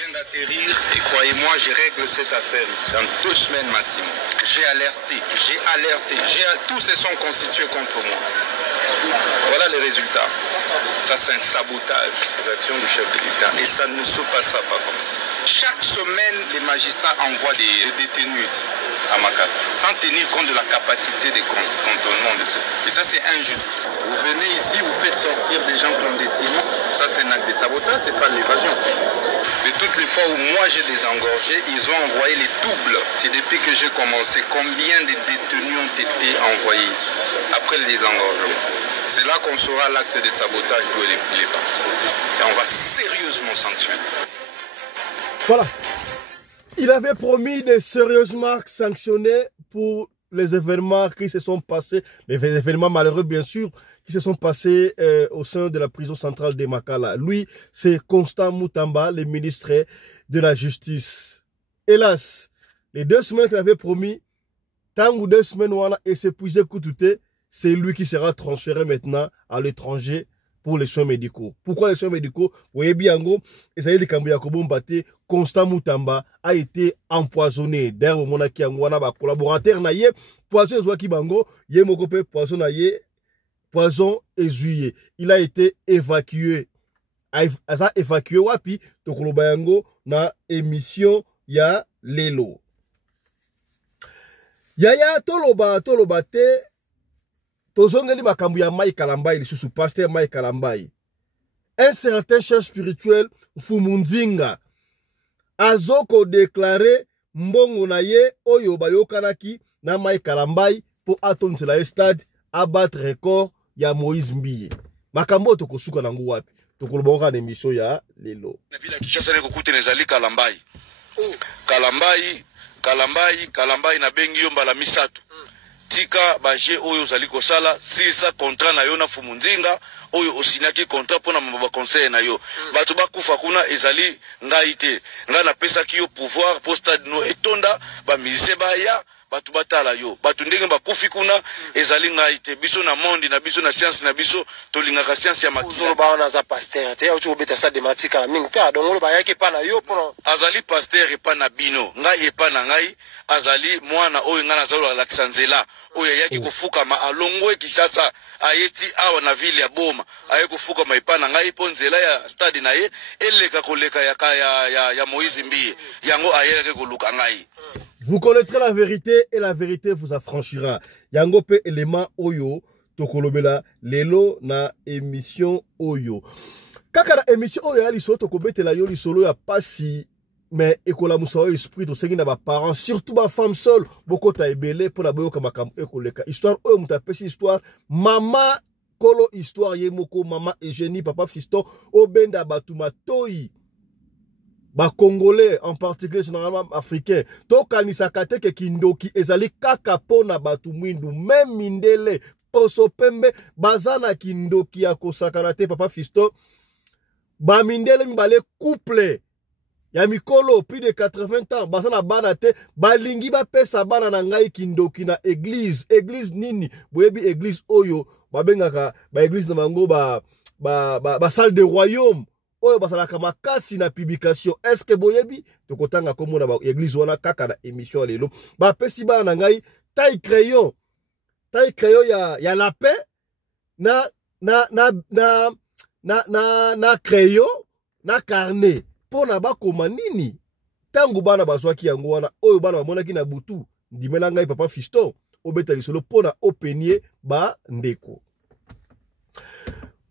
viens d'atterrir et croyez-moi, je règle cette affaire dans 2 semaines maximum. J'ai alerté, tous se sont constitués contre moi. Voilà les résultats. Ça, c'est un sabotage des actions du chef de l'État et ça ne se passera pas comme ça. Chaque semaine, les magistrats envoient des détenus ici, à Makata, sans tenir compte de la capacité de cantonnement de ceux. Et ça, c'est injuste. Vous venez ici, vous faites sortir des gens clandestinement. Ça, c'est un acte de sabotage, c'est pas l'évasion. De toutes les fois où moi j'ai désengorgé, ils ont envoyé les doubles. C'est depuis que j'ai commencé. Combien de détenus ont été envoyés ici après le désengorgement? C'est là qu'on saura l'acte de sabotage d'où il est parti. Et on va sérieusement sanctionner. Voilà. Il avait promis de sérieusement sanctionner pour les événements qui se sont passés, les événements malheureux bien sûr, qui se sont passés au sein de la prison centrale de Makala. Lui, c'est Constant Mutamba, le ministre de la Justice. Hélas, les 2 semaines qu'il avait promis, tant ou 2 semaines, voilà, et s'épuisé Koutouté, c'est lui qui sera transféré maintenant à l'étranger pour les soins médicaux. Pourquoi les soins médicaux? Vous voyez bien, Esaïe de Kambiakobo Mbate, Constant Mutamba a été empoisonné. D'ailleurs, mon aki angwana ba collaborateur na ye, poison zwaki bango, ye mokope poison na ye, poison éjuyé. Il a été évacué. Asa évacué wapi, tokoloba yango na émission ya lelo. Yaya toloba te, tozongeli makambo ya Mai Kalambai, le sous pasteur Mai Kalambai. Un certain chef spirituel, Fumundinga, azoko déclaré mbongo na ye oyo bayokanaki na Mai Kalambai pour atonzela ye stade abattre record ya Moïse Mbiye. Makambo tokosuka nango wapi? Tokoloba na émission ya lelo. Na vile Kinshasa ne kokute nezali Kalambai. Kalambai na bengi yo mbala misato. Tika baje oyo zali kosala sisa contrat na yo na Fumundinga oyo osinaki contrat pona mamba conseil na yo bato bakufa kuna ezali ngai te nga na pesa ki yo pouvoir pour stade no etonda ba mise baya bato batala yo bato ndenge bakufi kuna ezali ngai te biso na monde na biso na science na biso tolingaka science ya makolo ba na za pasteur te ocho beta sa de matika mingi ta donc lo ba yaki pa na yo pour azali pasteur epa na bino ngai epa na ngai azali mwana oyo nga nazalo la Kisanzela oyo yaki kufuka ma alongwe Kinshasa ayeti awa na ville ya Boma aye kufuka ma epa na ngai ponzela ya stade na ye eleka koleka ya Moïse Mbiye yango ayeke koluka ngai. Vous connaîtrez la vérité et la vérité vous affranchira. Yangope élément oyo tokolobela lelo na émission oyo. Kaka na émission oyo ya lisolo tokobetela yo lisolo ya pasi mais ekola musa esprit to sengi na ba parents surtout ba femme seule boko ta ebele pour na boyoka makambo ekoleka histoire oyo mutapesi histoire mama kolo histoire ye moko mama Eugénie papa Fiston obenda batuma toyi ba Congolais en particulier généralement africain to kanisaka te ke kindoki ezali kaka pona batu mwindu même mindele poso pembe bazana kindoki ya kosakana te papa Fiston ba mindele mbale couple ya mikolo plus de 80 ans bazana bana te balingi ba pesa bana na ngai kindoki na église nini boyebi église oyo babengaka ba église na bango ba salle de royaume oyo basalaka makasi na publication. Est-ce que boyebi tokotanga komona ba église wana kaka na émission lelo ba pesi bana na ngai taille crayon ya lapin na crayon na carnet pona bakoma nini tangu bana bazwaki yango wana oyo bana bamonaki na butu ndimela ngai papa Fiston obeta lisolo pona openie ba ndeko.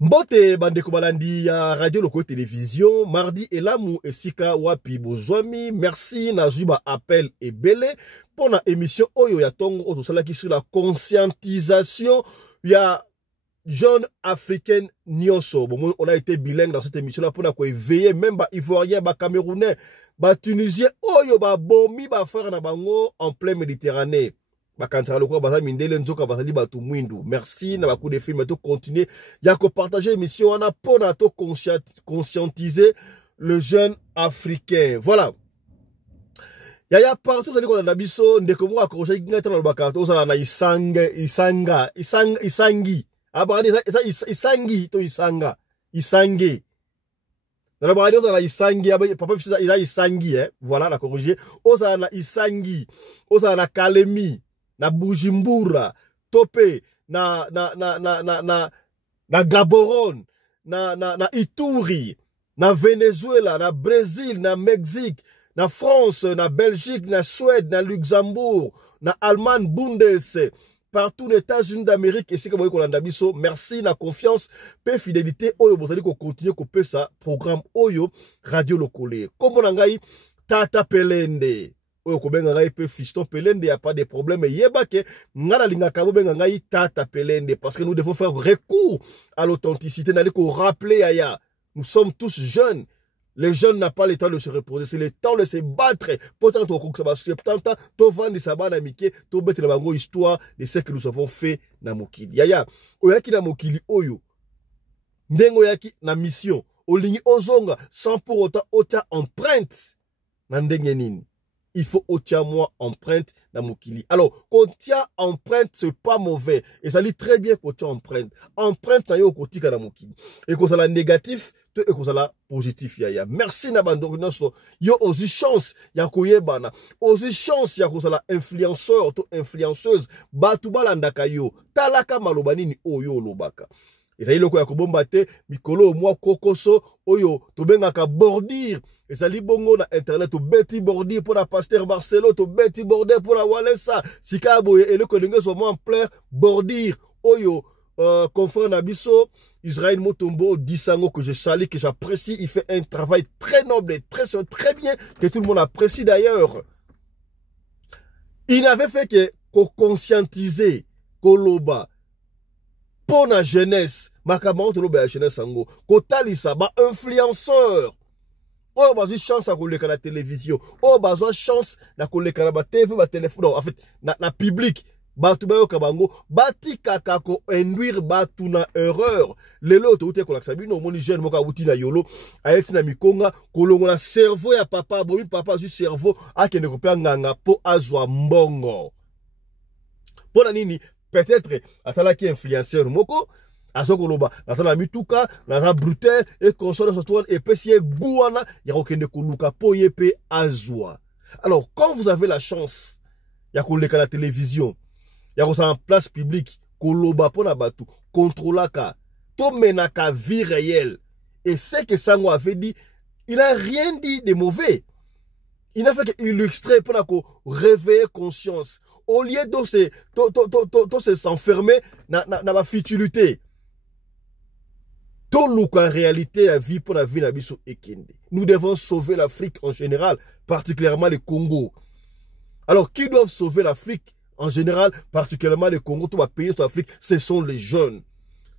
Mbote bandeko balandi ya radio loko télévision mardi elamu esika wapi bozwami merci nazuba appel ebele pona émission oyo ya tongo oyo tosalaki sur la conscientisation ya jeune africaine nyonso. Bon, on a été bilingue dans cette émission là pour na ko éveiller même ba ivoirien ba camerounais ba tunisien oyo ba bomi ba frère na bango en plein Méditerranée. Bakantara loko baza mindele nzoka bazali batu mwindu. Merci na baku de film to continuer ya ko partager émission wana pona to conscientiser le jeune africain. Voilà. Yaya partout zali ko na biso ndeko mo akroche ngata na bakato ozala na isangi abandi isangi to isange Dans la on a Isangi, papa il a Isangi, hein. Voilà, la corrigé. Oza na Isangi, oza na Kalemi, na Bujumbura, Topé, na Gaborone, na Ituri, na Venezuela, na Brésil, na Mexique, na France, na Belgique, na Suède, na Luxembourg, na Allemagne, Bundes, partout les États-Unis d'Amérique, et c'est comme vous merci, la confiance, pe fidélité, oyo, vous allez continuer à couper ça, programme oyo, radio locale. Comme on a dit, Tata Pelende, oyo, comme on a dit, fiston Pelende, il n'y a pas de problème, et yeba ke, ngana linga kabo, ben a dit, Tata Pelende, parce que nous devons faire recours à l'authenticité, n'allez qu'on rappeler, aya, nous sommes tous jeunes. Les jeunes n'ont pas le temps de se reposer. C'est le temps de se battre. Pourtant, tu vas se battre. Tu vas vendre sa bande amitié. Tu vas mettre la histoire de ce que nous avons fait dans Mokili. Yaya, oyaki na Mokili oyo. Ndengo yaki na mission. Olingi ozonga sans pour autant otia empreinte. Na ndenge nini. Il faut otia moi empreinte dans Mokili. Alors, quand tient empreinte, c'est pas mauvais. Et ça dit très bien qu'on tient empreinte. Empreinte na yo kotika na Mokili. Et qu'on ça la négatif, et qu'on ça la positif yaya. Merci Nabando. Yo aussi chance ya koyebana. Aussi chance ya qu'on ça la influenceur, to influenceuse. Batuba landaka yo. Talaka malobani ni oyo lobaka. Et ça y est le ko ya kobombate mikolo moi kokoso oyo to bengaka bordir. Et ça li bongo na internet to beti bordir pour la pasteur Marcelo to beti bordir pour la Walesa. Sika boye et le ko ndenge so en plein bordir oyo confrère Nabiso Israël Motombo Disango que je salue, que j'apprécie, il fait un travail très noble et très bien que tout le monde apprécie d'ailleurs. Il n'avait fait que conscientiser Koloba pour la jeunesse, makamon to loba jeunesse sango, ko talisa ba influenceur. Oh bazo chance à koleka la télévision. Oh bazo chance na koleka na ba TV ba téléphone. En fait na public batu ba yokabango bati kaka ko induire batu na erreur. Lelo to ute ko la sabi no moni jeune moka buti na yolo ayeti na mikonga kolongo na cerveau ya papa bomi papa ju cerveau akende ko pe nganga po azwa mbongo. Pona nini peut-être atala ki influenceur moko azokoloba natala mituka na brutal et console sotoire et pesier guana ya kokende koluka po yepe azwa. Alors quand vous avez la chance ya koleka la télévision ya ko en place publique koloba pona batu contrôlaka to menaka vie réelle et c'est que Sango avait dit il n'a rien dit de mauvais. Il n'a fait qu'illustrer pour réveiller conscience. Au lieu de s'enfermer dans la futilité. Tout la réalité, la vie pour la vie, la vie sur Ekende. Nous devons sauver l'Afrique en général, particulièrement le Congo. Alors, qui doivent sauver l'Afrique en général, particulièrement le Congo, tout va payer sur l'Afrique, ce sont les jeunes.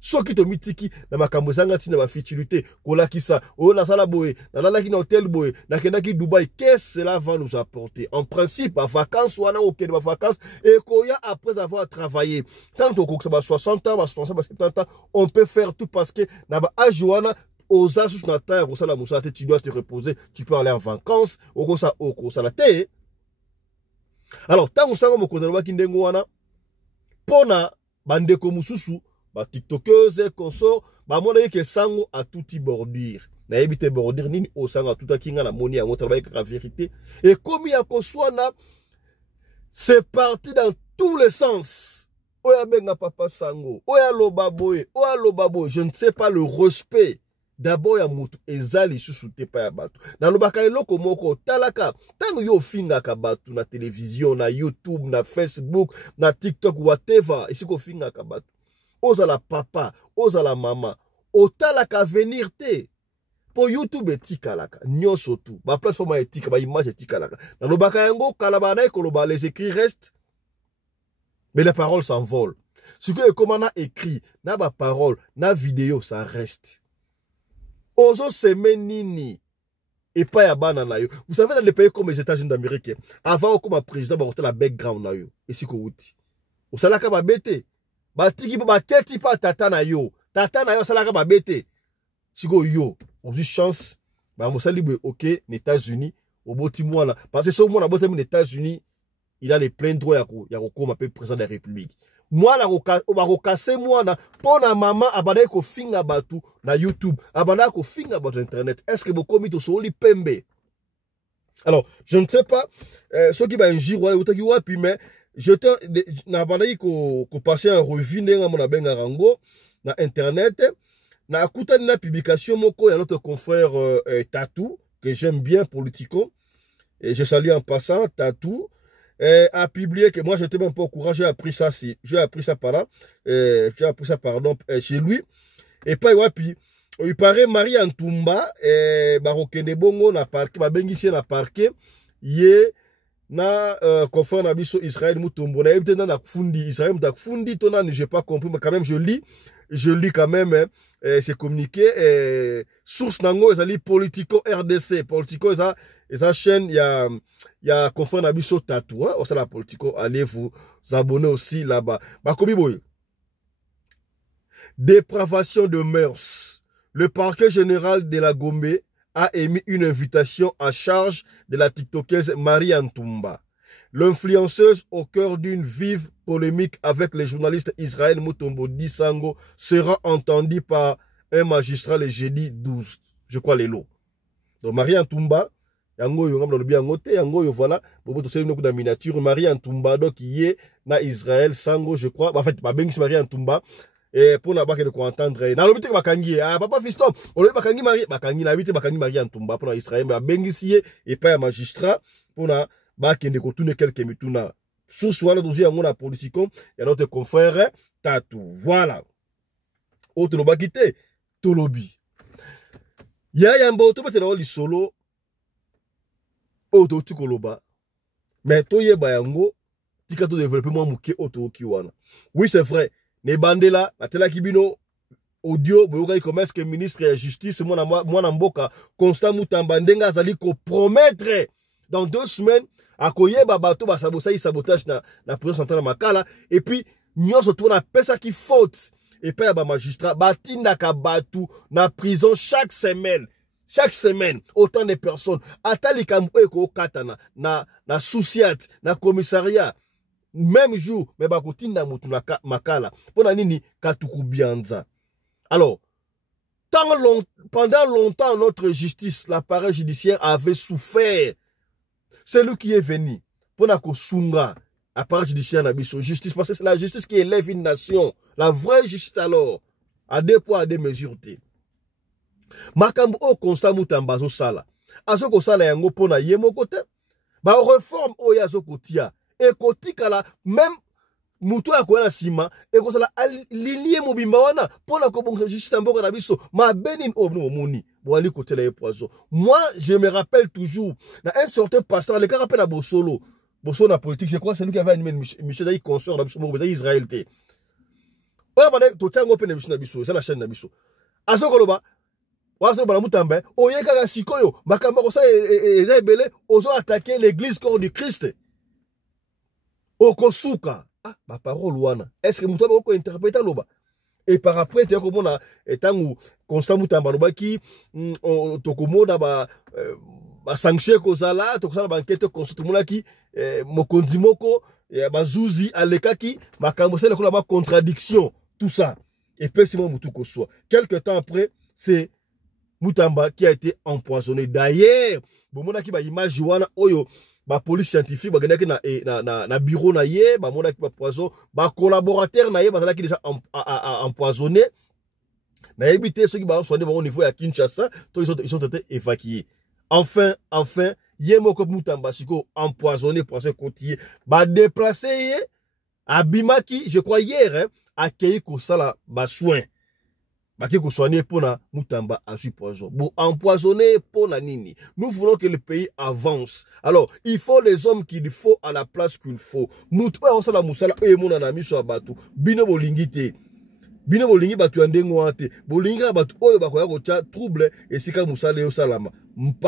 Ceux qui te mitiki na makambo zanga tina ba futilité kola kisa o na sala boye na la ki na hôtel boye na kenda ki Dubaï, qu'est-ce que cela va nous apporter? En principe à vacances ou à aucune vacances et koya après avoir travaillé tant que ça va 60 ans, 70 ans, on peut faire tout parce que na ba ajuana aux asus na terre pour ça la moussa tu dois te reposer, tu peux aller en vacances au ça la té. Alors tant que ça mo kondelwa ki ndengo wana pona bande ko mususu ba tiktokeuse consort ba mona que Sango a tout bordure na ebite bordure nini o Sango a tout kinga na moni yango travail la vérité et comme il y a koswana c'est parti dans tous les sens. Oya benga papa Sango oya loba boy je ne sais pas le respect d'abord ya mutu ezali susute pa ya batu na lobaka eloko moko talaka tango yo finga ka batu na télévision na YouTube na Facebook na TikTok whatever isiko finga ka batu ozala papa, ozala mama, otalaka venir te. Pour YouTube etikalaka, nyoso tu. Ba plateforme etika, ba image etikalaka. Na lobaka yango kalabana ekoloba les écrits restent, mais les paroles s'envolent. Ce que Ekomana écrit, na ba parole, na vidéo, ça reste. Ozo semenini. Et pas ya bana na yo. Vous savez dans les pays comme les États-Unis d'Amérique, avant comme président ba porter la background na yo. Et si ko wuti. Osalaka ba bete. Batiki ba keti pa tata na yo salaka ba bete siko yo on chance ba mosali boy OK les États-Unis au boti mwana parce que ce mwana boté les États-Unis il a les pleins droits ya ko comme président de la République mwana bakokase mwana pona mama abandaki kofinga batu na YouTube abandaki kofinga batu na internet. Est-ce que bokomi tosoli pembe? Alors je ne sais pas ceux qui va injure wala utaki wapi, mais je na bandaki ko passer en revue ndenga mona benga rango na internet na kutani na publication moko ya notre confrère Tatou que j'aime bien, Politico, et je salue en passant Tatou, a publié que moi j'étais même pas au courant, j'ai appris ça par là, j'ai appris ça pardon chez lui, et pas puis il paraît Marie Antumba barokende bongo na parquet babengisi na parquet ye na confrère na biso Israël Mutombo na ebitenda na kufundi Israël mutakufundi tona ni j'ai pas compris, mais quand même je lis quand même c'est communiqué source nango ezali Politico RDC. Politico eza chaîne ya confrère na biso Tatou hein, au la Politico, allez vous abonner aussi là-bas. Bakobi boy. Dépravation de mœurs. Le parquet général de la Gombe a émis une invitation à charge de la tiktokeuse Marie Antumba. L'influenceuse au cœur d'une vive polémique avec les journalistes Israël Mutombo Disango sera entendue par un magistrat le jeudi 12, je crois les lots. Donc Marie Antumba, yango yo ngam lobi yango te, yango yo voilà, bobo to seli no kuda miniature Marie Antumba donc qui est na Israël Sango je crois, en fait ba bengisi Marie Antumba et pour na baka de ko entendre na lobi te bakangi ah papa fiston, on lobi bakangi Marie Antumba pour na Israël ba bengisi et pas un magistrat pour na bakende ko tourner quelques mituna sous soir dossier yango na Politico ya notre confrère Tatou. Voilà. Autre lo bakite tolobi. Ya yambo to betela oli solo auto tukoloba. Mais to yeba yango tika to développement muke auto kiwana. Oui, c'est vrai. Ne bandela na tela kibino audio boyoka commerce que ministre de justice mwana mboka Constant Mutamba ndenga azali ko promettre dans 2 semaines akoyeba bato basabosa sabotage na prison centrale Makala et puis nyonso to na pesa ki faute et puis ba magistrat batinda ka batu na prison chaque semaine autant de personnes atali kambo eko katana na souciat na commissariat même jour mais bakotinda mutu na Makala pona nini katuku bianza. Alors pendant longtemps notre justice, l'appareil judiciaire avait souffert. C'est lui qui est venu pour na kosunga appareil judiciaire na biso justice, parce que c'est la justice qui élève une nation, la vraie justice. Alors à 2 poids à 2 mesures te makambo o Constant Mutamba zo sala azoko sala yango pona yemo kote ba réforme o ya zoko tia e kotikala même mutu ya koya na sima e ko sala lilie mobimba wana pona ko bonga justice mboka na biso ma benin o no moni boali kotela e poison. Moi je me rappelle toujours na un certain pasteur le rappelle na Bosolo na politique, je crois c'est lui qui avait animé monsieur Daï consort na biso mo Israël te oya bana to tango pe na biso na biso ça la chaîne na biso azoko loba waso bana Mutamba oyeka ka sikoyo makamba ko sa eza ebele ozo attaquer l'église corps du Christ okosuka ma parole wana est-ce que Mutamba oko interpréter loba et par après tu as comme on a etangu Constant Mutamba loba ki tokomona ba sanction kozala tokosala ba enquête constitue mona ki mokonzi moko bazuzi alekaki makambo sele ko la ba contradiction tout ça et puis Simon Mutu Koswa quelque temps après c'est Mutamba qui a été empoisonné. D'ailleurs bomona ki ba image wana oyo ba police scientifique ba gendaki na bureau na ye ba mona ki ba poison ba collaborateur na ye ba zalaki déjà empoisonné na éviter ceux qui ba soigner au niveau ya Kinshasa, ils sont été évacués. Enfin yemoko Mutamba siko empoisonné pour ce côté ba déplacer à Bimaki, je crois hier hein, accueilli ko sala ba soin baki ko soigner pour na Mutamba a su poison bon empoisonné pour na nini. Nous voulons que le pays avance, alors il faut les hommes qu'il faut à la place qu'il faut. Mutu o sala musala e mona na miso abatu bino bolingi te bino bolingi batu andengo ate bolingi batu oyo bakoya ko cha trouble esika musala yo salama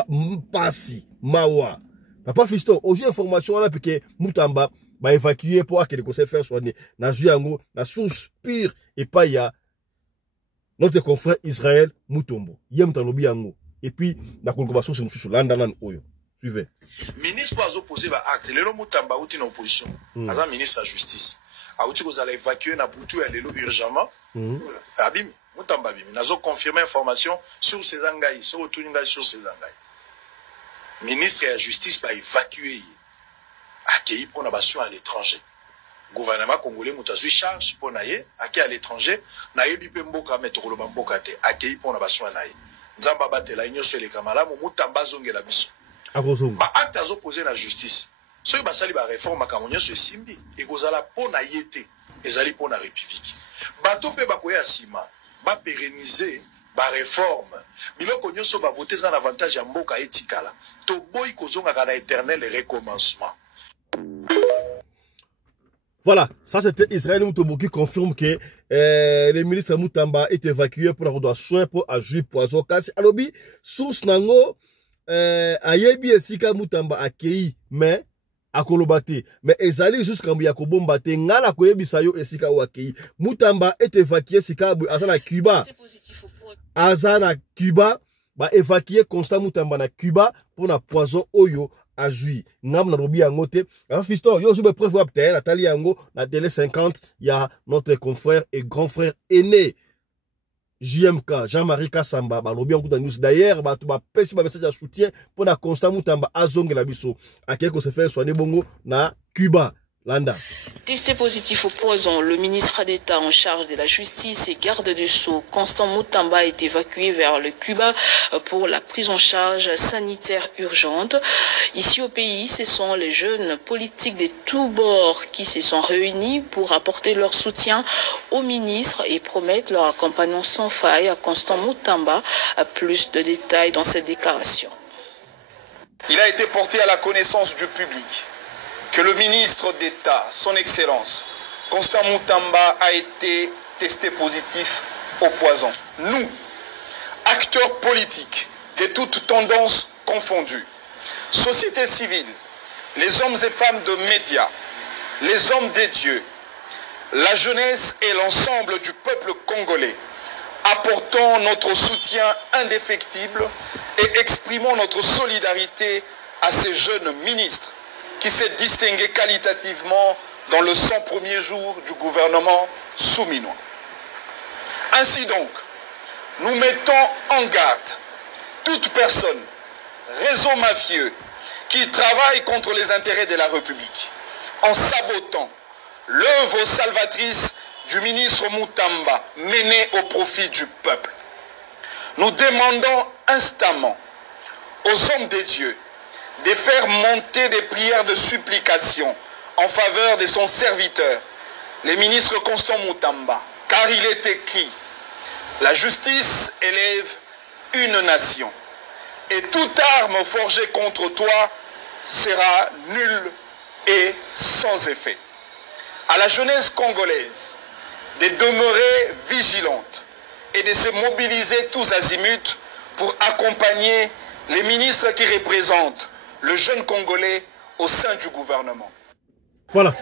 mpasi mawa papa fiston ozu information wana pike Mutamba ba évacuer pour que le conseil faire soigner na zuyango na source pire et pas ya notre confrère Israël Mutombo yem talobi yango et puis na kolko source mususu landa nan oyo suivez ministre pas opposé ba acte le Mutamba outi na opposition aza ministre de la justice auti kozala évacué na butu ya lelo urgemment abimi mutamba abimi nazo confirmer information sur ces angai sur otuni ngai sur ces angai ministre ya justice ba évacuer akei pona ba soin à l'étranger gouvernement congolais mutazui charge pona ye akei à l'étranger na yebi pe mboka metokolo mboka te akei pona ba soin na ye nzamba batela inyoso ele kamala mutamba zongela biso ba acte azo poser la justice soki basali ba réforme makambo nyonso esimbi ekozala pona ye te ezali pona république bato mpe bakoya nsima bapérenniser baréforme biloko nyonso bavote eza na avantage ya mboka etikala toboyi kozongaka na éternel recommencement. Voilà, ça c'était Israël Moutombo qui confirme que le ministre Moutamba est évacué pour avoir soin pour agir poison. Kasi alobi source nango ayebi esika Moutamba akei mais akolobate mais ezali jusqu'à Yakobombate ngala koyebisa yo esika o akei Moutamba est évacué sika azana Cuba. Azana Cuba ba évacuer Constant Moutamba na Cuba pour na poison oyo ajui ngam na robi yango te fisto yo sube preuve apte na tali yango na télé 50 ya notre confrère et grand frère aîné JMK Jean-Marie Kassamba ba robi yango news d'ailleurs ba to ba pesi ba message de soutien pour na Constant Moutamba azongela biso akeko se faire soigner bongo na Cuba. Landa. Testé positif au poison, le ministre d'État en charge de la justice et garde du Sceau, Constant Moutamba, est évacué vers le Cuba pour la prise en charge sanitaire urgente. Ici au pays, ce sont les jeunes politiques de tous bords qui se sont réunis pour apporter leur soutien au ministre et promettent leur accompagnement sans faille à Constant Moutamba. Plus de détails dans cette déclaration. Il a été porté à la connaissance du public que le ministre d'État, son Excellence, Constant Moutamba, a été testé positif au poison. Nous, acteurs politiques de toutes tendances confondues, société civile, les hommes et femmes de médias, les hommes des dieux, la jeunesse et l'ensemble du peuple congolais, apportons notre soutien indéfectible et exprimons notre solidarité à ces jeunes ministres qui s'est distingué qualitativement dans le 100 premiers jours du gouvernement souminois. Ainsi donc, nous mettons en garde toute personne, réseau mafieux, qui travaille contre les intérêts de la République, en sabotant l'œuvre salvatrice du ministre Moutamba menée au profit du peuple. Nous demandons instamment aux hommes de Dieu de faire monter des prières de supplication en faveur de son serviteur, le ministre Constant Moutamba, car il est écrit: la justice élève une nation, et toute arme forgée contre toi sera nulle et sans effet. À la jeunesse congolaise de demeurer vigilante et de se mobiliser tous azimuts pour accompagner les ministres qui représentent le jeune Congolais au sein du gouvernement. Voilà.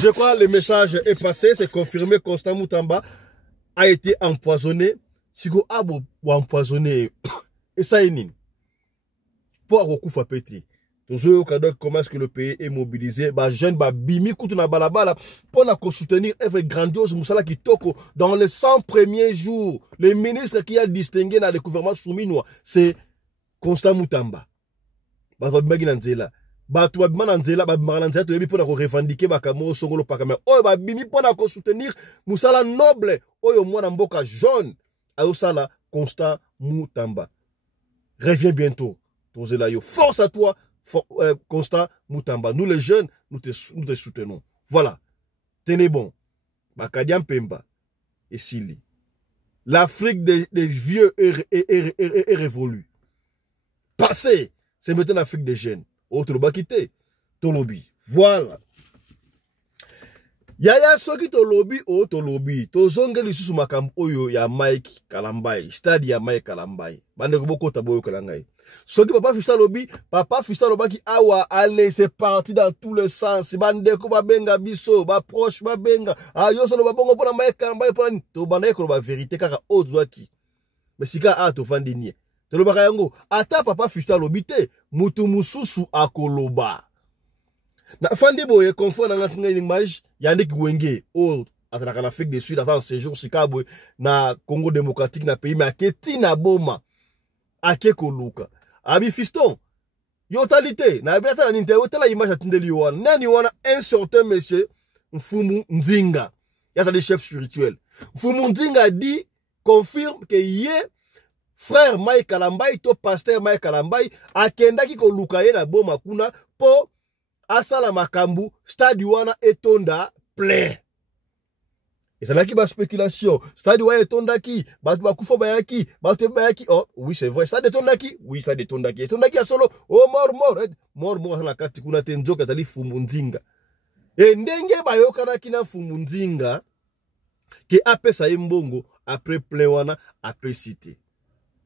Je crois que le message est passé. C'est confirmé. Constant Moutamba a été empoisonné. Si vous avez empoisonné, et ça est nul. Pour avoir pété. Comment est-ce que le pays est mobilisé? Bah, jeune, bah, bimi, koutuna balabala, pour soutenir œuvre grandiose, Moussala Kitoko, dans les 100 premiers jours, le ministre qui a distingué dans le gouvernement souminois, c'est Constant Moutamba. Bato babimaki na nzela bato babima na nzela babimaka na nzela toyebi mpona korevendike bakamo songolo pakame oyo babimi mpona kosoutenir musala noble oyo mwana mboka jaune ayosala Constant Moutamba. Reviens bientôt tozela yo, force à toi Constant Moutamba. Nous les jeunes nous te soutenons. Voilà, tenez bon. Bakadiam Pemba et Sili, l'Afrique des vieux est révolue. Passez. C'est maintenant l'Afrique des jeunes. Autre bakité. Tolobi. Voilà. Yaya soki tolobi o tolobi. Tozongeli susu makambo oyo ya Mike Kalambai. Stade ya Mike Kalambai. Bande koboko taboyo kalangai. Soki papa Fiston lobi, papa Fiston lobaki awa allez, c'est parti dans tous les sens. Bande ko babenga biso, ba proche babenga. Ayo so lo babongo pona Mike Kalambai pona to bande ko ba vérité kaka ozwaki. Mais sika a to fandi nie. Ata papa Fiston lobite, mutu mususu akoloba. na fandi boye confort na ngatinga image Yannick Wenge o azalaka na Afrique du Sud ata séjour sikabwe na Congo démocratique na pays mais aketi na boma ake koluka abi fiston yo talité na abeta na interview tala image atindeli wana nani wana un certain monsieur Mfumu Nzinga ya le chef spirituel Mfumu Nzinga dit confirme que yé frère Mike Kalambai to pasteur Mike Kalambai akendaki koluka ye na boma kuna po asala makambu stade wana etonda plein. Et ça n'a qui ba spéculation. Stade wana etondaki, batu bakufa bayaki, batu bayaki. Oh, oui, c'est vrai. Stade etondaki. Oui, stade etondaki. Etondaki ya solo. Oh, mort na kati kuna tenjoka tali Mfumu Nzinga. Et ndenge bayokana kina Mfumu Nzinga ke apesa mbongo après plein wana apesité.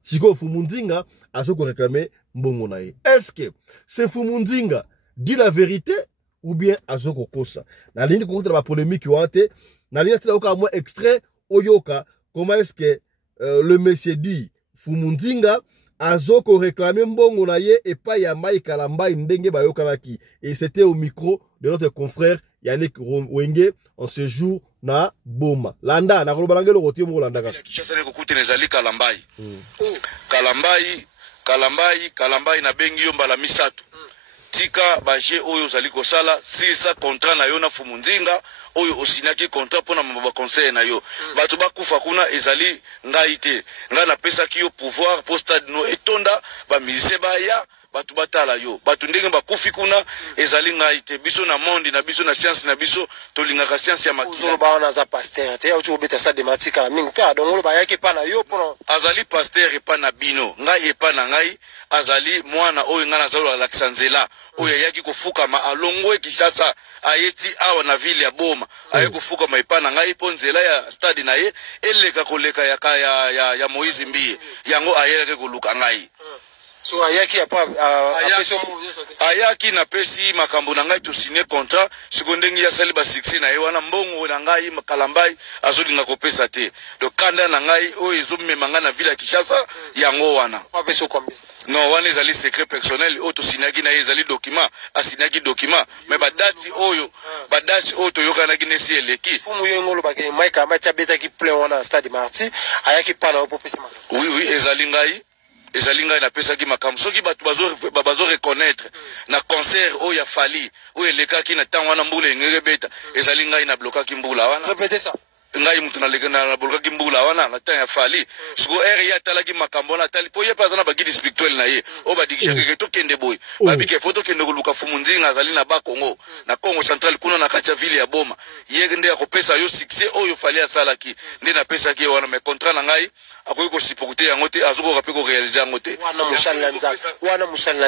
Siko Mfumu Nzinga azoko réclamer mbongo na ye. Est-ce que c'est Mfumu Nzinga dit la vérité ou bien azoko kosa? Na ligne contre la polémique yoate, na ligne tela oka moi extrait oyoka comment est-ce que le monsieur dit Mfumu Nzinga azoko réclamer mbongo na ye et pas ya Mike Kalambai ndenge bayokanaki. Et c'était au micro de notre confrère Yannick Wenge en ce jour na boma landa na kolobalanga lo kotie mo landa ka kishasa ne kokute nezali Kalambai Kalambai na bengi yo mbala misatu tika baje oyo zali kosala sisa contrat na yo na Mfumu Nzinga oyo osinaki contrat pona maba conseil na yo batu bakufa kuna ezali ngai te nga na pesa ki yo pouvoir pour stade no etonda ba musicien ba ya batu batala yo batu ndenge bakufi kuna ezali ngai te biso na monde na biso na science na biso tolingaka science ya makila ba na za pasteur te ocho beta sa dématique la mingi ta donc ba yake pa na yo pour azali pasteur e pa na bino ngai e pa na ngai azali mwana oyo nga na zalo Alexandela oyo yaki kofuka ma alongwe Kishasa ayeti awa na ville ya Boma aye kofuka ma epa na ngai ponzela ya stade na ye eleka koleka ya Moïse Mbiye yango ayeleke koluka ngai. So ayaki ayaki na pesi makambo na ngai to signer contrat sekondengi ya sali ba succès na ye wana mbongo na ngai Kalambai azolinga kopesa te donc kanda na ngai oyo ezomema nga na ville ya Kishasa yango wana fa peso combien non wana ezali secret personnel oyo tosinaki na ye ezali document asinaki document mais badati oyo toyokanaki nesi eleki Mfumu yo ngolo bake Mike Kalambai betaki plein wana stade Marti ayaki pa na opopesa makambo oui ezali ngai na pesa ki makambo soki batu bazo reconnaître na concert oyo ya Fali oyo elekaki na temps wana mbula engeke beta ezali ngai na blokaki mbula wana répétez ça ngai mutu na leka na blokaki mbula wana na temps ya Fali siko ya talaki makambo na tali po ye pa zana bagidi spirituel na ye o badikishaka ke to kende boy babike foto kende koluka Mfumu Nzinga azali na ba Congo na Congo central kuna na kati ya ville ya Boma ye nde akopesa yo succès oyo Fali asalaki nde na pesa ki wana mais contrat na ngai akoki ko supporter yango te azuko ka pe ko réaliser yango te wana musali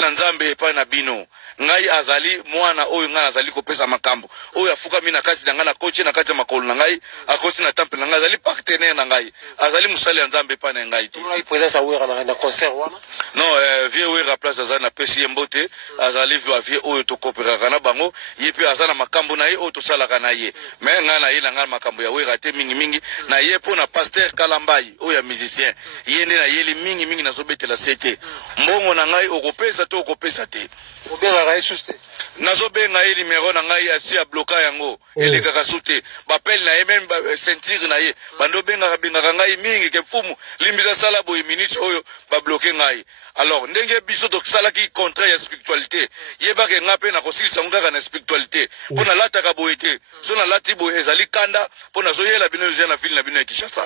na Nzambe epa na bino ngai azali mwana oyo ngai azali kopesa makambo oyo afuka mina kati na ngai na coach na kati ya makolo na ngai akosi na temple na ngai azali partenaire na ngai azali musali ya Nzambe epa na ngai te présence a wera na concert wana non vie wera place azali na pesi mbote azali vie oyo to coopérer na bango yepe azana makambo na ye oyo to salaka na ye mais ngai na ye na ngai makambo ya wera te mingi na ye po na pasteur Kalambai oyo musicien yende na yeli mingi na zobetela sete mbongo na ngai okopesa to okopesa te obenga ngai suste nazobenga ye numéro na ngai asi ya bloka yango elekaka sute bapel na ye même sentir na ye bando benga ngai mingi ke Mfumu limbisa sala boy minutes oyo ba bloquer ngai alors ndenge biso to salaki contrat ya spiritualité yeba ke ngape na kosilisa ngaka na spiritualité pona lataka boyete so na lati boy ezali kanda pona zoyela bino na ville na bino ya Kishasa.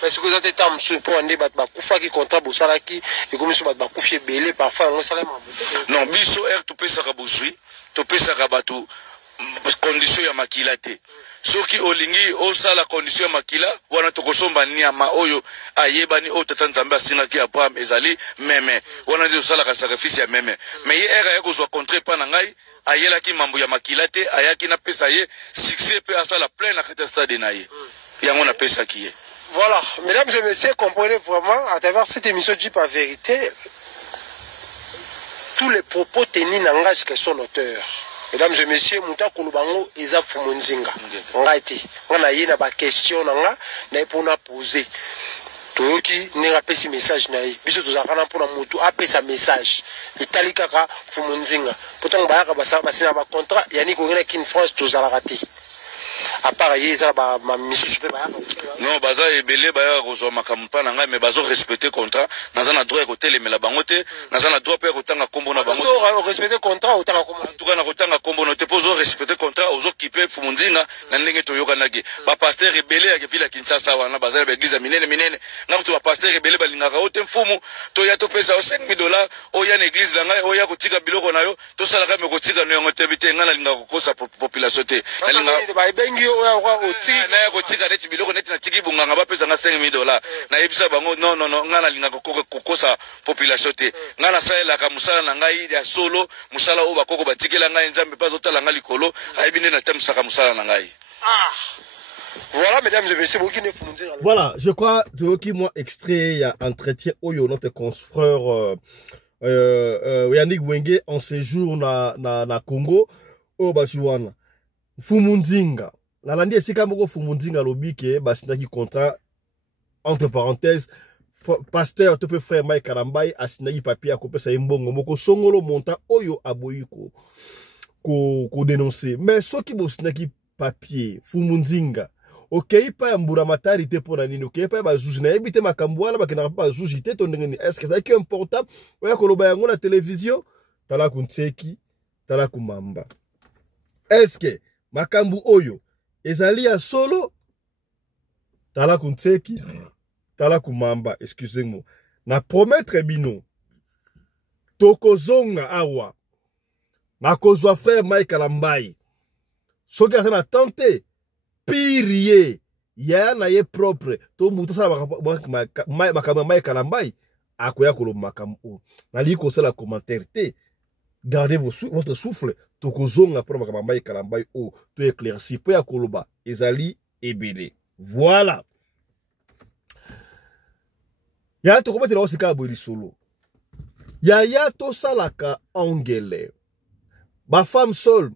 Parce que vous êtes en train de faire des contrats pour ça qui et comme ça va confier belé parfois on salaire non biso to pesa ka bozui to pesa ka bato condition ya makila te soki olingi osala condition ya makila wana tokosomba nyama oyo ayebani o tata Nzambe asingaki Abraham ezali meme wana ndio sala ka sacrifice ya meme mais ye era yako zwa contrat pa na ngai ayelaki mambo ya makila te ayaki na pesa ye succès pe asala plein na kata stade na ye yango na pesa ki ye. Voilà, mesdames et messieurs, comprenez vraiment, à travers cette émission Jeep à vérité, tous les propos tenus n'engagent que son auteur. Mesdames et messieurs, Mouta Kouloubango, Isa Fumunzinga. On a été, on a eu une question, on a pour nous poser. toyoki ndenge apesi message na ye biso tozalaka na mpona motu apesa message etali kaka Fumu Nzinga po ntango bayaka basina bacontrat yani kokende na Kin France tozalaka te à part ye ezala bamisusu mpe bayaka non baza ebele bayaka kozwa makambo mpa na ngai mais bazo respecte contrat naza na droit ya kotelemela bango te naza na droit mpe ya kotanga kombo na bango respecte contrat otanga kombo en tout cas na kotanga kombo na te mpo ozo respecte contrat ozokipe Fumu Nzinga na ndenge toyokanaki bapaster ebele ya vile ya Kinshasa wana baza na baeglize minene minene nga kutu bapaster ebele balingaka o te mfumu toya topesa o $5,000 oya na eglize na ngai oya kotika biloko na yo tosalaka me kotika no yango te bite nga nalinga kokosa population te bengi oya oti na kotika neti biloko neti na tiki bunganga bapesa nga $5,000 na yebisa bango non nga nalinga kokosa population te nga nasalelaka musala na ngai ya solo musala oyo bakoko batikela ngai nzambe mpe azotala nga likolo ayebi nde natemisaka musala na ngai. Voilà, mesdames et messieurs, voilà, je crois que moi extrait ya entretien oyo notre confrère Yannick Wenge en séjour na Congo o basiwana Fumu Nzinga nalandi esika moko Fumu Nzinga lobike basindaki contrat entre parenthèses pasteur to pe frère Mike Karambai asindaki papier akopesa mbongo moko songolo monta oyo aboyiko ko dénoncer mais soki bosindaki papier Fumu Nzinga okei pa ya mburamatari te pona nini okei pa ya bazuzi na yebi te makambo wana bakendaka pa bazuzi te to ndenge nini est-ce que ça est important oya koloba yango na télévision tala kuntseki tala kumamba est-ce que makambo oyo ezali ya solo tala kuntseki tala kumamba excusez-moi na promettre bino tokozonga awa na kozwa frère Mike Kalambai soki asa na tante pirier ya na ye propre to mutu sala makambo Mike Kalambai akoya koloba makambo nali ko sala commentaire te gardez votre souffle tokozonga pour makambo Mike Kalambai o to éclairci po ya koloba ezali ebele voilà ya to kometela osika aboli solo ya to salaka angele ba femme seule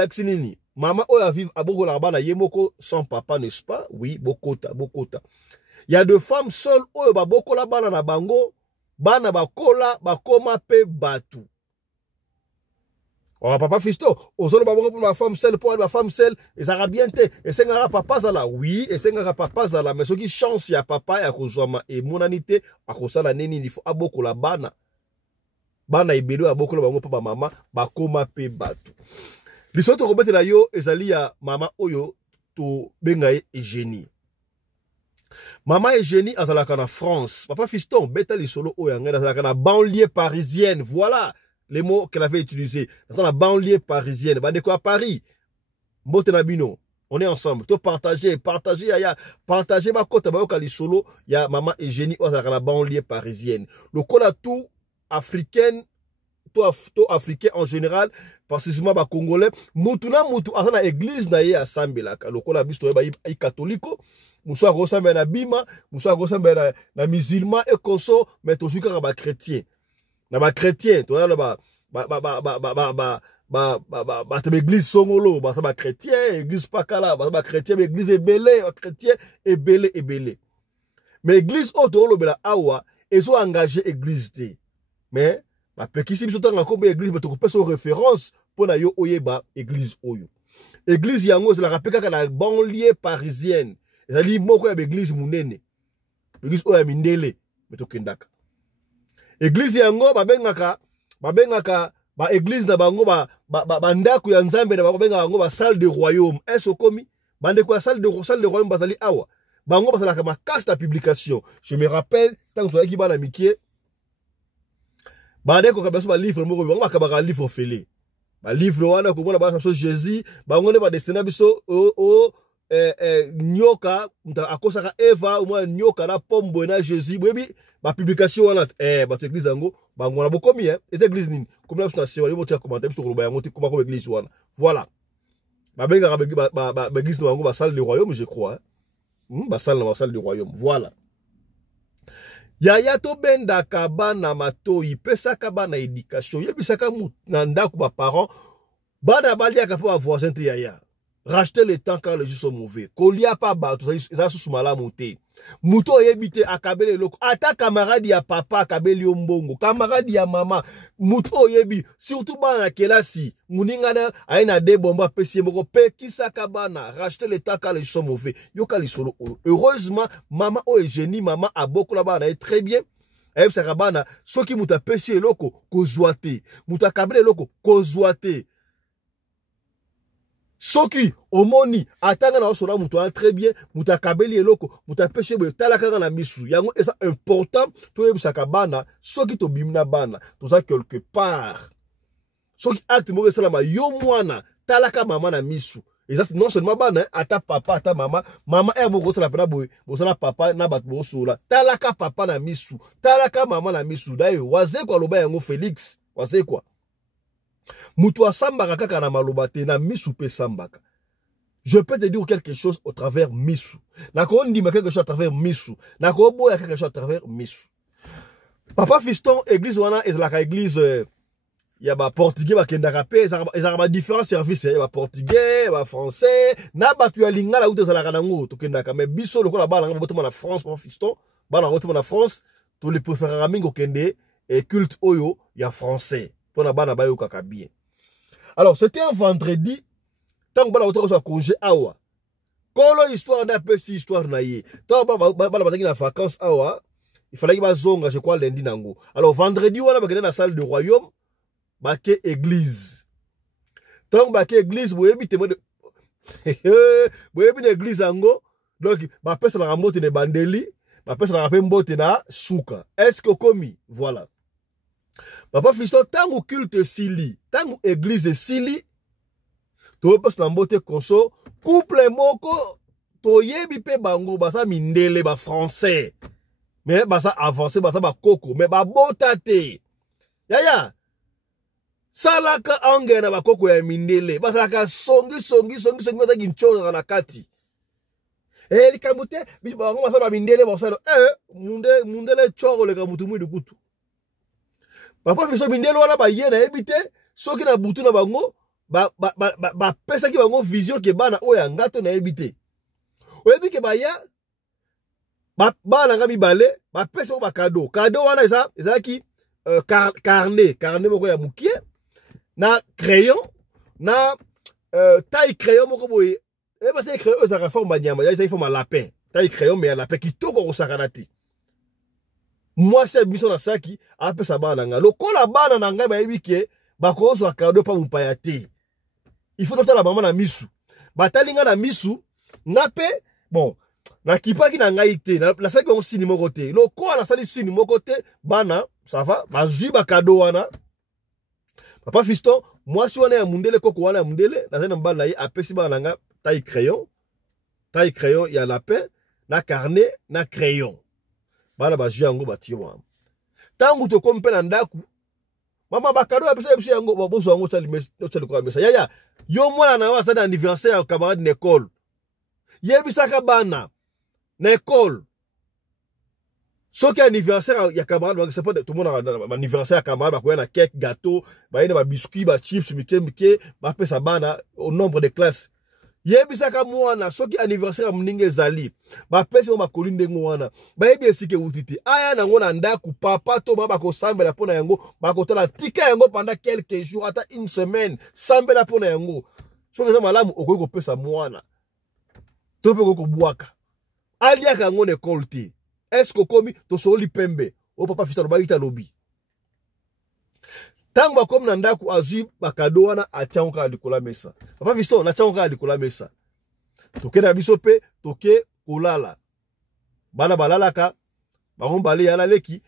aksinini maman oya vivre à Boko Larbana yemoko sans papa n'est-ce pas oui bokota il y a deux femmes seules oyo ba Boko Larbana na bango bana bakola bakoma pe batu oh papa fisto ozolo ba bango pour ma femme seule pour ma femme seule et ça bien te et sengara papa zala oui et sengara papa zala mais soki chance ya papa ya kozwama et monanité akosala neni il faut aboko la bana ibelo aboko la bango papa mama bakoma pe batu biso to kobetela yo ezali ya mama oyo to bengaye Eugénie mama Eugénie azalaka na France papa fiston beta lisolo oyo ngena azalaka na banlieue parisienne voilà les mots qu'elle avait utilisés dans la banlieue parisienne bande quoi à Paris mbote na bino on est ensemble to partager ma côte ba yoka lisolo ya mama Eugénie azalaka na banlieue parisienne le kola tout africaine to africain en général précisément ba congolais mutu na mutu asana église na ye asambelaka lokola biso ba i catholique muso akosamba na bima muso akosamba na musulman et conso mais to suka ba chrétien na ba chrétien to la ba église songolo ba chrétien église pakala ba chrétien église ebele chrétien ebele mais église auto lobela awa ezo engagé église te mais ba pekisi biso tanga ko be église beto ko peso référence pona yo oyeba église oyo église yango c'est la rapeka na banlieue parisienne ezali moko ya église munene église oyo ya mindele beto kendaka église yango babengaka ba église na bango ba ndako ya nzambe na bango bengaka bango ba salle de royaume eso komi bande ko salle de royaume bazali awa bango bazalaka makasi na publication je me rappelle tant que toyaki bana mikie bande ko kabaso ba livre moko bango bakabaka livre fele ba livre wana ko mona ba so Jésus bango ne ba destina biso nyoka muta akosaka Eva ou nyoka na pombo na Jésus bebi ba publication wana ba to église yango bango na bokomi et église nini comme là sur na yo tia commentaire biso ko ba yango ti comme église wana voilà ba benga ba église bango ba salle du royaume je crois ba salle du royaume voilà yaya to benda kabana matoi pesa kabana éducation yebisaka na ndako ba parents bana baliaka po voisin te yaya Racheter le temps quand les jours sont mauvais. Kolia pas bato, ça sous mala monter. Muto yebite akabele loko. Ata camarade ya papa akabeli yombongo. Camarade ya mama. Muto yebi. Surtout bana kelasi. Muningana aina de bomba pesi moko. Pe kisaka bana. Racheter le temps quand les jours sont mauvais. Yoka lisolo. Heureusement, maman o est génie. Maman a beaucoup là-bas. Elle est très bien. Elle saka bana. Soki muta pesi loko. Kozwate. Muta kabele loko. Kozwate. Soki omoni atanga na osola mutu très bien muta kabeli eloko muta peshe boye talaka na misu yango esa important to yebisaka bana soki to bimna bana to za quelque part soki acte mo esala ma yo mwana talaka mama na misu eza non seulement bana ata papa ata mama boko sala pena boye bosala papa na bat bo sola talaka papa na misu talaka mama na misu dayo waze kwa loba yango Félix waze kwa Mutu asambaka kaka na malobate na misu pe sambaka. Je peux te dire quelque chose au travers misu. Nako ndima quelque chose à travers misu. Nako boya quelque chose à travers misu. Papa Fiston église wana ezalaka église ya ba portugais ba kendaka pe ezalaka différents services ya ba portugais, ba français, na batu ya lingala uta ezalaka nango to kendaka mais biso lokola bana ngabo botoma na France Papa Fiston, bana botoma na France, to les préférera mingo kende et culte oyo ya français. Pona bana bayo kaka bien. Alors, c'était un vendredi, tant que vous avez congé awa. Kolo histoire n'a pas si histoire na ye. Tant que vous avez en vacances awa, il fallait que vous zonga, je crois, lundi nango. Alors, vendredi, on a dans la salle du royaume, baké église. Tant que baké église, vous avez église ango, donc, ma personne a monté de bandeli, ma personne a monté na souka. Est-ce que commis? Voilà. Papa Fiston, tango culte sili, tango église sili, to pas na mbote konso, couple moko, to yebi pe bango, basa mindele, ba français. Mais basa avancé, basa ba koko, mais ba botate. Yaya, salaka ange na ba koko ya mindele, basa ka songi, mata ginchoro na kati. Li kamute, bishi bango basa ba mindele, basa mundele choro le kamutu mwi dukutu. Papa Fiston mindelo wana ba yena ebite soki na butu na bango ba pesa ki bango vision ke bana oya ngato na ebite oyebi ke ba ya bana nga mibale ba pesa ba cadeau wana eza ki carnet moko ya mukie na crayon na taille crayon moko boye e ba taille crayon za forme nyama ya isa forme lapin taille crayon mais ya lapin kitoko ko sakanati. Moi, c'est mission na saki, après ça bana nga. Lokola bana na nga ba yebike, ba ko zo cadeau pa mupayate. Il faut noter la maman na misu. Ba talinga na misu, nape, bon, na kipaki na nga ite, na saki on sini moko te. Lokola na sali sini moko te, bana, ça va, ba zui ba cadeau wana. Papa Fiston, moi si on est à mundele koko wana mundele, na zena mbala yi apesi bana nga taille crayon, ya lapin, na carnet, na crayon. Bana baji yango batiwa. Tangu to kompe na ndaku. Mama bakado ya pesa biso yango baboso yango tsali kwa mesa. Yaya, yo mwana na wa sana anniversaire ya camarade Nicole. Yebisaka bana na école. Soki anniversaire ya camarade, c'est pas tout le monde anniversaire ya camarade ba na cake, gâteau, ba ina ba biscuit, ba chips, mike, ba pesa bana au nombre de classes. Yebisaka mwana soki anniversaire mninge zali ba pesi mo makoli ndengo wana ba yebi esike utiti aya nango na ndaku papa to ba ko sambela pona yango ba ko tala tika yango pendant quelques jours ata une semaine sambela pona yango soki za malamu okoki ko pesa mwana to pe ko bwaka aliaka yango ne kolti est-ce que komi to soli pembe o papa Fiston ba ita lobi tango bakomi na ndaku azwi bakado wana atiango alikola mesa. Papa Fiston na atiango alikola mesa. Toke na biso pe toke kolala. Bana balalaka bango bale ya la leki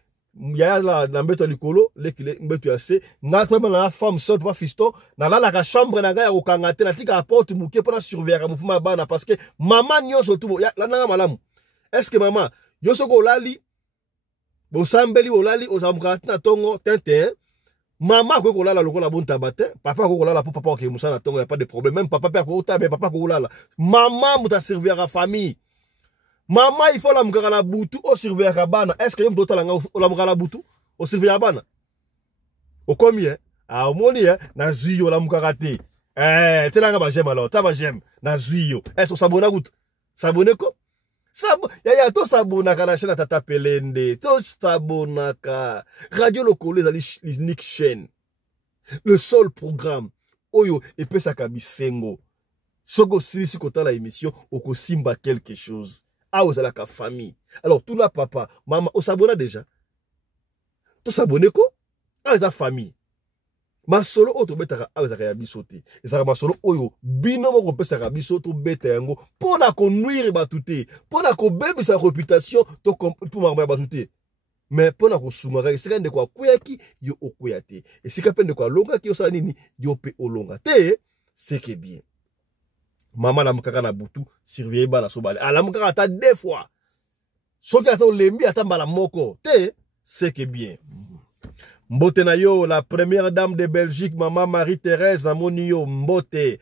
ya la na mbeto likolo leki mbeto ya se ngata na femme seule Papa Fiston na lalaka chambre na ga ya kokanga te na tika la porte muke pour surveiller mouvement bana parce que maman nyoso tout la na malamu. Est-ce que maman yoso ko lali bo sambeli olali ozamukata na tongo tintin. Maman ko kolala lokola bon tabate, papa ko kolala pour papa ke musana tongo y a pas de problème, même papa père ko tabe papa ko kolala. Maman muta servir à famille. Maman il faut la mukara na butu o servir à bana. Est-ce que yom dotala nga o la mukara na butu o servir à bana? O combien? Ah omoni na zuyo la mukara te. Tela nga ba j'aime alors, ta ba j'aime. na zuyo eso sabona gut sabone ko ya to sabona kana chaîne tata pelende to sabona ka radio lokolo ezali unique chaîne le seul programme oyo epesa kabisengo soko silisi kotala émission okosimba quelque chose aux à la famille alors tout la papa maman on s'abonne déjà to s'abonner ko à la famille masolo oto betaka aux à bisoté et ça masolo oyo bino moko pesa ka bisoto beta yango pona ko nuire batuté pona ko bebe sa réputation to pour marba batuté mais pona ko sumaka c'est de quoi kuyaki yo okuyate et si kapende quoi longa ki osala nini yo pe olonga te c'est que bien maman la mukaka na butu surveiller bana sobale ala mukaka ata deux fois soki ata olembi ata mbala moko te c'est que bien mbote na yo la première dame de Belgique maman Marie-Thérèse na moni yo mbote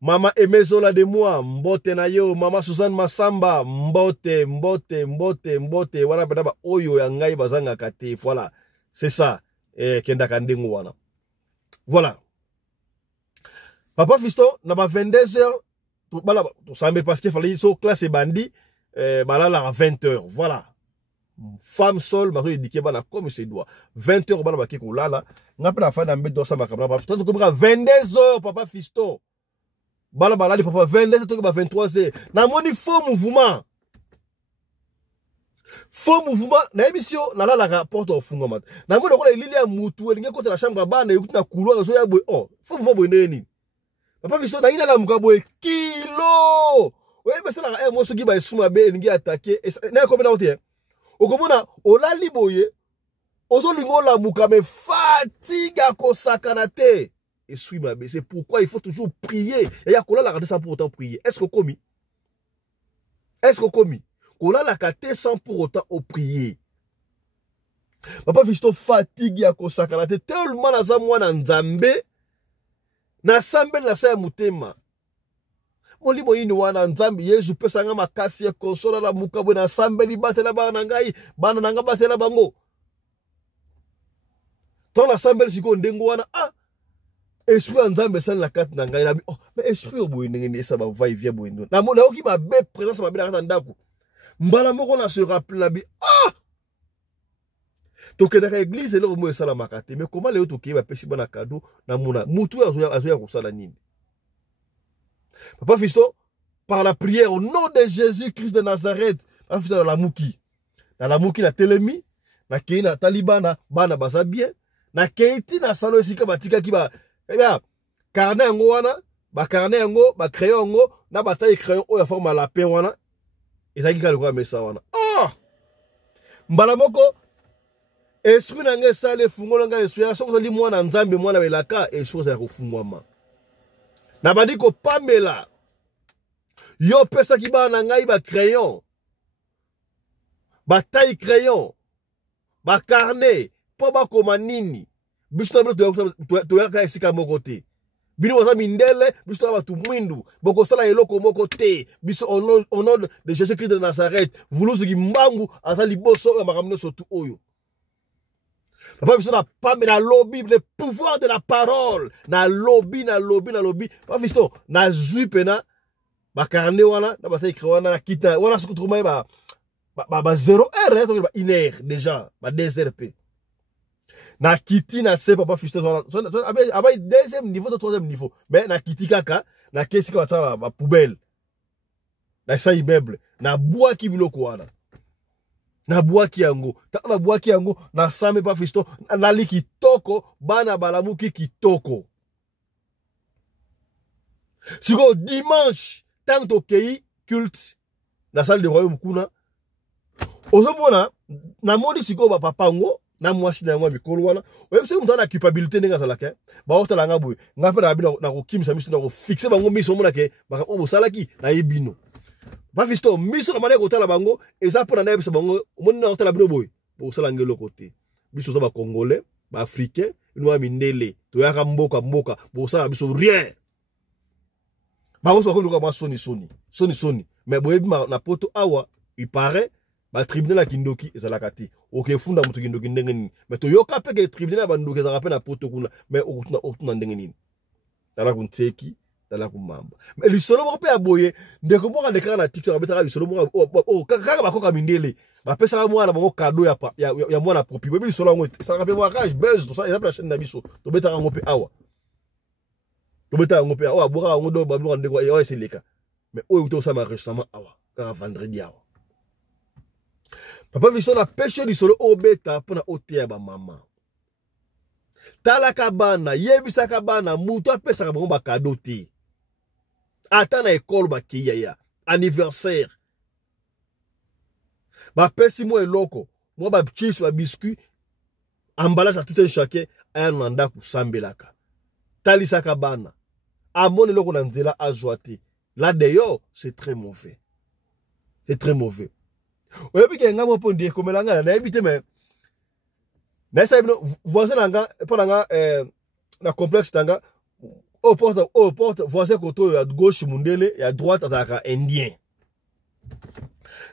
maman Emezola de moi mbote na yo maman Suzanne Massamba mbote voilà badaba oyo ya ngai bazanga kate voilà c'est ça kenda kandengo wana voilà papa Fiston na ba 22h bala to sambe parce que fallait so classe bandi bala la 20h voilà femme seule mari éduqué bana comme c'est doit 20h bala bakiko ko lala ngape na fa na mbedo sa makabla papa Fiston to ko 22h papa Fiston bala bala li papa 22h to ko 23h na moni faux mouvement na émission na la porte au funga mat na moni ko lili ya mutu elinge côté la chambre bana yukuti na couloir so ya boy oh faux mouvement boy neni papa Fiston na ina la mukabo kilo ouais mais c'est la moi ce qui va suma be elinge attaquer na ko bina otie okomona olali boye ozolingo la mukame fatiga ko sakanate et suis ma be c'est pourquoi il faut toujours prier et ya kola la kate sans pour autant prier est-ce que commis kola la kate sans pour autant au prier papa Fiston fatigue ya ko sakanate tellement na za mwana nzambe na sambe na sa mutema molimo yini wana nzambi Yesu pesa nga makasi ya konsola la mukabwe na sambe li batela bana ngai bana nanga batela bango ton la sambe siko ndengo wana esprit nzambe sala la carte na ngai na bi mais esprit oboye ndenge esa ba va vient boye ndo na mona oki ba be présence ba bi na ndako mbala moko na se rappeler na bi donc dans l'église là mo sala makate mais comment les autres qui va pesi bana cadeau na mona mutu azoya ko sala nini papa Fiston par la prière au nom de Jésus-Christ de Nazareth papa Fiston la muki na telemi na keina talibana bana baza bien na keiti na salo esika batika ki ba carnet yango wana ba carnet yango ba crayon yango na bataille crayon oya forme la paix wana ezaki ka lekwa mesa wana mbala moko esprit na nge sale fungola nga esprit soko li mwana nzambe mwana belaka esprit ya kufungwama na bandi ko pamela yo pesa ki bana ngai ba crayon ba taille crayon ba carnet po ba koma nini biso to yaka esika moko te bino waza mindele biso ba tu mwindu boko sala eloko moko te biso au nom de Jésus-Christ de Nazareth vuluzuki mbangu azali boso ya makamno sotu oyo papa Fiston na pame na lobby le pouvoir de la parole na lobby papa Fiston na zui pena ba carnet wana na ba écrit wana na kita wana suku troumaye ba 0h to ba 1h déjà ba 2h na kiti na se papa Fiston abay deuxième niveau de troisième niveau mais na kiti kaka na kesi ka ta ba poubelle na sa immeuble na bois ki biloko wana na boaki yango na boaki yango na same pa Fiston na li kitoko bana balamuki kitoko siko dimanche tant to kei culte na salle de royaume kuna ozomona na modi siko ba papango na mwasi na mwa bikolo wana oyebise mutana na culpabilité ndenge azalaka ba otala nga boye ngape na bino na ko kimisa miso na ko fixer bango miso mona ke baka obosalaki na yebino ba Fiston miso na mane ko tala bango eza pona na yebisa bango moni na otala bino boye bo sala ngelo côté biso za ba congolais ba africain ino mindele to yaka mboka bo sala biso rien ba oso ko luka ma soni mais boyebi na poto awa il paraît ba tribunal la kindoki ezalaka te oke funda mutu kindoki ndenge nini mais to yoka pe ke tribunal ba ndoki ezalaka pe na poto kuna mais okutuna ndenge nini tala kunteki tala kumamba mais lisolo moko pe aboye ndeko moko ndeka na TikTok abetaka lisolo moko kaka bakoka mindele bapesa mwana bango cadeau ya mwana propi webi lisolo ngo ça rappelle moi rage buzz tout ça il a la chaîne na biso to betaka ngo pe awa to betaka ngo pe awa boka ngo do bablo ndeko ya seleka mais oyo to ça ma récemment awa kaka vendredi awa papa biso na pêche lisolo obeta pona otea ba mama talaka bana yebisaka bana mutu apesaka bango bakado te ata na ekole bakeya ya anniversaire bapesi mo eloko mo bachips babiscuit emballage à tout un chacun aya na ndako sambelaka talisaka bana amoni eloko na nzela azwa te là d'ailleurs c'est très mauvais, c'est très mauvais. Oyebi ke nga mo po ndie komela nga na yebi te mais na sa bino voisin nga pona nga na complexe tanga au porte voisin koto ya gauche mundele ya droite ataka indien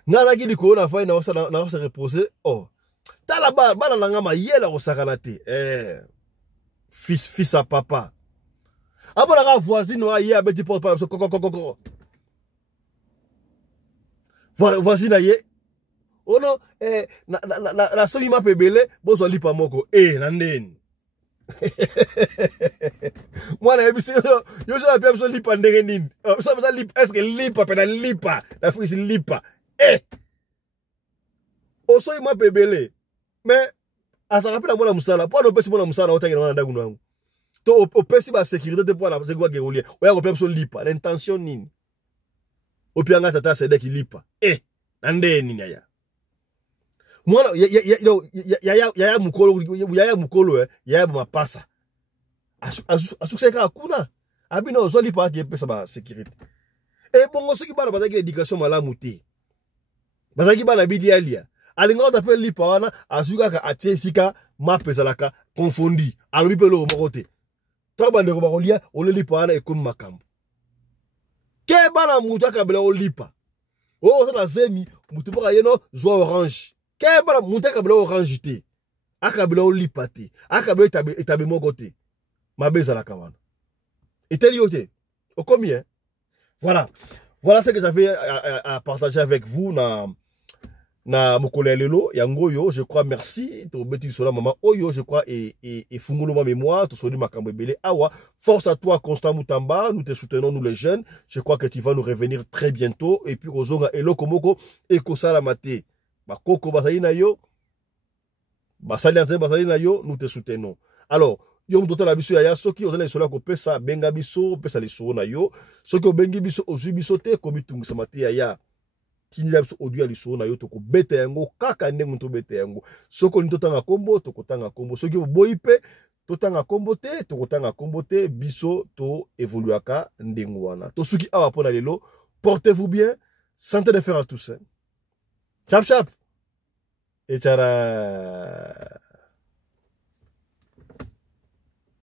nga na ki liko na fa na se reposer oh tala bana nga mayela ko sakana te fils à papa abona ka voisine wa ye abeti porte pas koko voisine ye oh non, la soli ma pebele, bozo lipa moko, na ndeni. Moi, na ebisi, yo so api so lipa ndenge nini. So lipa, est-ce que lipa, pena lipa, la fou isi lipa. O so ma pebele, mais, asa rapela mwana musala, po no pesi mwana musala, otangi na wana ndagu nangu. To, o pesi ba sécurité te po na segwa gerolie, oya ko pepso lipa, l'intention nini. Opi anga tata sede ki lipa. Na ndeni na ya. Mwana ya mukolo ya mapasa asuseka akuna abina ozoli pa ke pesa ba sécurité bongo soki bana bazaki éducation malamu te bazaki bana bidialia alinga ta pe lipa wana asuka ka atesika mapezalaka confondi alobi pe lo moko te to bande ko bakolia ololipa wana ekomi makambo ke bana mutu akabela olipa o na zemi mutu boka yeno zo orange Kebra monte kabla orange te. Akabla olipa te. Akabla etabe moko te. Mabeza la kawana. Eteliote. Au combien? Voilà. Voilà ce que j'avais à partager avec vous na mokole lelo yangoyo, je crois merci to beti sola maman oyo je crois et fungolo ma mémoire to soli makambo belé awa. Force à toi Constant Mutamba, nous te soutenons nous les jeunes. Je crois que tu vas nous revenir très bientôt et puis ozonga eloko moko e kosala mate. Bakoko basali na yo basali na yo nous te soutenons. Alors yo mdoto la biso ya soki ozala isola ko pesa benga biso pesa liso na yo soki obengi biso ozwi biso te ko bitungisa mate ya tinila biso audio liso na yo to ko beta yango kaka ndenge to beta yango soko ni totanga kombo to kotanga kombo soki boyi pe totanga kombo te to kotanga kombo te biso to évoluaka ndengo wana to suki awa pona lelo portez-vous bien santé de fer à tous. Chap chap. Et tchara.